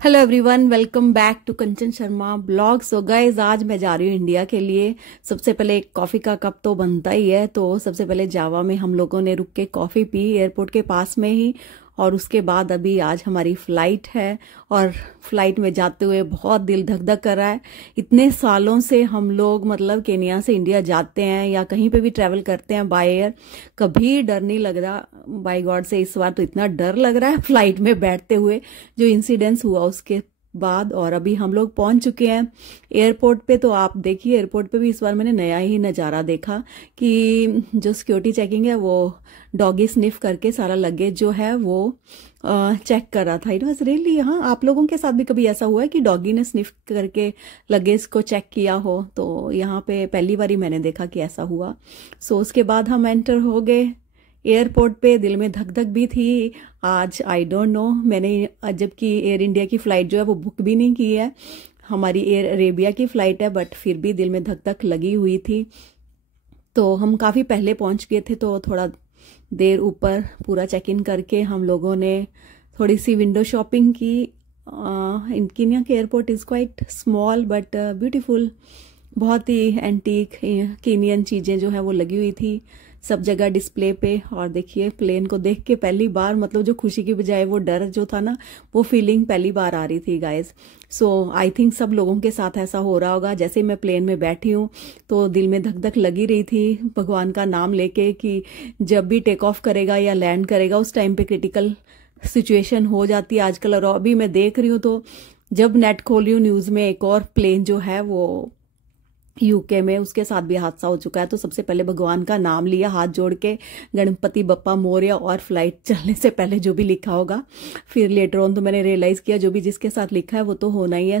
Hello everyone, welcome back to Kanchan Sharma blog. So guys, आज मैं जा रही हूँ इंडिया के लिए। सबसे पहले एक कॉफ़ी का कप तो बनता ही है, तो सबसे पहले जावा में हम लोगों ने रुक के कॉफ़ी पी एयरपोर्ट के पास में ही। और उसके बाद अभी आज हमारी फ़्लाइट है और फ्लाइट में जाते हुए बहुत दिल धक धक कर रहा है। इतने सालों से हम लोग मतलब केनिया से इंडिया जाते हैं या कहीं पे भी ट्रैवल करते हैं बाय एयर, कभी डर नहीं लग रहा बाय गॉड से। इस बार तो इतना डर लग रहा है फ्लाइट में बैठते हुए, जो इंसिडेंस हुआ उसके बाद। और अभी हम लोग पहुंच चुके हैं एयरपोर्ट पे। तो आप देखिए, एयरपोर्ट पे भी इस बार मैंने नया ही नज़ारा देखा कि जो सिक्योरिटी चेकिंग है वो डॉगी स्निफ करके सारा लगेज जो है वो चेक कर रहा था। इट वॉज रियली, हाँ, आप लोगों के साथ भी कभी ऐसा हुआ है कि डॉगी ने स्निफ करके लगेज को चेक किया हो? तो यहाँ पे पहली बार ही मैंने देखा कि ऐसा हुआ। सो उसके बाद हम एंटर हो गए एयरपोर्ट पे। दिल में धक धक भी थी आज। आई डोंट नो, मैंने जबकि एयर इंडिया की फ़्लाइट जो है वो बुक भी नहीं की है, हमारी एयर अरेबिया की फ़्लाइट है, बट फिर भी दिल में धक धक लगी हुई थी। तो हम काफ़ी पहले पहुंच गए थे, तो थोड़ा देर ऊपर पूरा चेक इन करके हम लोगों ने थोड़ी सी विंडो शॉपिंग की। इन केनिया के airport is quite small but beautiful. बहुत ही एंटीक केनियन चीज़ें जो है वो लगी हुई थी सब जगह डिस्प्ले पे। और देखिए, प्लेन को देख के पहली बार मतलब जो खुशी की बजाय वो डर जो था ना, वो फीलिंग पहली बार आ रही थी गाइस। सो आई थिंक सब लोगों के साथ ऐसा हो रहा होगा। जैसे ही मैं प्लेन में बैठी हूँ तो दिल में धक धक लगी रही थी भगवान का नाम लेके कि जब भी टेक ऑफ करेगा या लैंड करेगा उस टाइम पे क्रिटिकल सिचुएशन हो जाती है आजकल। और अभी मैं देख रही हूँ तो जब नेट खोल रही हूँ न्यूज़ में, एक और प्लेन जो है वो यूके में, उसके साथ भी हादसा हो चुका है। तो सबसे पहले भगवान का नाम लिया हाथ जोड़ के, गणपति बप्पा मोरया, और फ्लाइट चलने से पहले जो भी लिखा होगा। फिर लेटर ऑन तो मैंने रियलाइज किया जो भी जिसके साथ लिखा है वो तो होना ही है।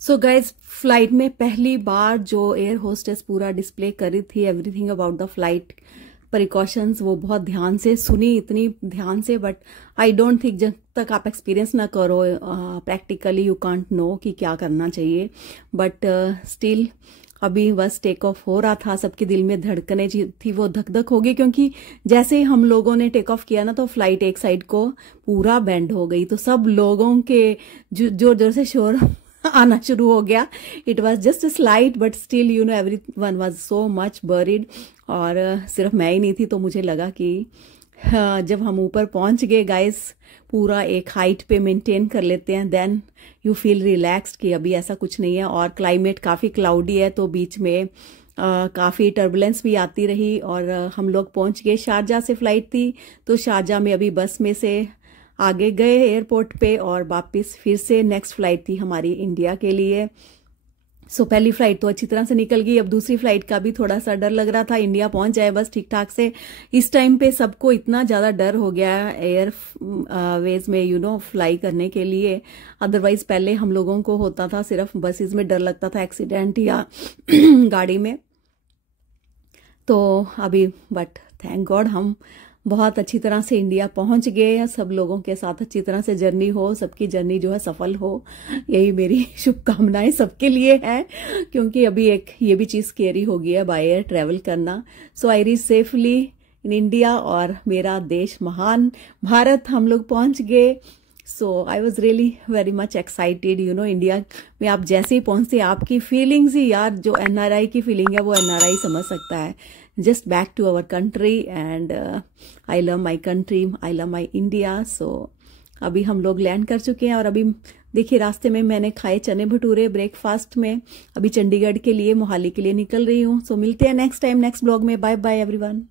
सो गाइज, फ्लाइट में पहली बार जो एयर होस्टेस पूरा डिस्प्ले कर रही थी everything about the flight precautions, वो बहुत ध्यान से सुनी, इतनी ध्यान से। बट आई डोंट थिंक जब तक आप एक्सपीरियंस ना करो प्रैक्टिकली यू कांट नो कि क्या करना चाहिए। बट स्टिल अभी बस टेक ऑफ हो रहा था, सबके दिल में धड़कने थी वो धक धक हो गई, क्योंकि जैसे ही हम लोगों ने टेक ऑफ किया ना तो फ्लाइट एक साइड को पूरा बेंड हो गई। तो सब लोगों के जोर जोर से शोर आना शुरू हो गया। It was just slight but still you know every one was so much buried. और सिर्फ मैं ही नहीं थी, तो मुझे लगा कि जब हम ऊपर पहुंच गए गाइस, पूरा एक हाइट पे मेंटेन कर लेते हैं, देन यू फील रिलैक्स्ड कि अभी ऐसा कुछ नहीं है। और क्लाइमेट काफ़ी क्लाउडी है, तो बीच में काफ़ी टर्बुलेंस भी आती रही। और हम लोग पहुंच गए, शारजा से फ्लाइट थी, तो शारजा में अभी बस में से आगे गए एयरपोर्ट पे और वापस फिर से नेक्स्ट फ्लाइट थी हमारी इंडिया के लिए। सो पहली फ्लाइट तो अच्छी तरह से निकल गई। अब दूसरी फ्लाइट का भी थोड़ा सा डर लग रहा था, इंडिया पहुंच जाए बस ठीक ठाक से। इस टाइम पे सबको इतना ज़्यादा डर हो गया एयर वेज में यू नो फ्लाई करने के लिए। अदरवाइज पहले हम लोगों को होता था सिर्फ बसेस में डर लगता था एक्सीडेंट या गाड़ी में। तो अभी बट थैंक गॉड हम बहुत अच्छी तरह से इंडिया पहुंच गए। सब लोगों के साथ अच्छी तरह से जर्नी हो, सबकी जर्नी जो है सफल हो, यही मेरी शुभकामनाएं सबके लिए है, क्योंकि अभी एक ये भी चीज़ स्केरी हो गई है बाय एयर ट्रैवल करना। So I reach safely in India और मेरा देश महान भारत हम लोग पहुंच गए। So I was really very much excited. You know, India में आप जैसे ही पहुंचते आपकी फीलिंग्स ही, यार जो एनआरआई की फीलिंग है वो एनआरआई समझ सकता है। Just back to our country and I love my country, I love my India. So अभी हम लोग लैंड कर चुके हैं और अभी देखिए रास्ते में मैंने खाए चने भटूरे ब्रेकफास्ट में। अभी चंडीगढ़ के लिए, मोहाली के लिए निकल रही हूँ। सो मिलते हैं नेक्स्ट टाइम नेक्स्ट ब्लॉग में। Bye bye everyone.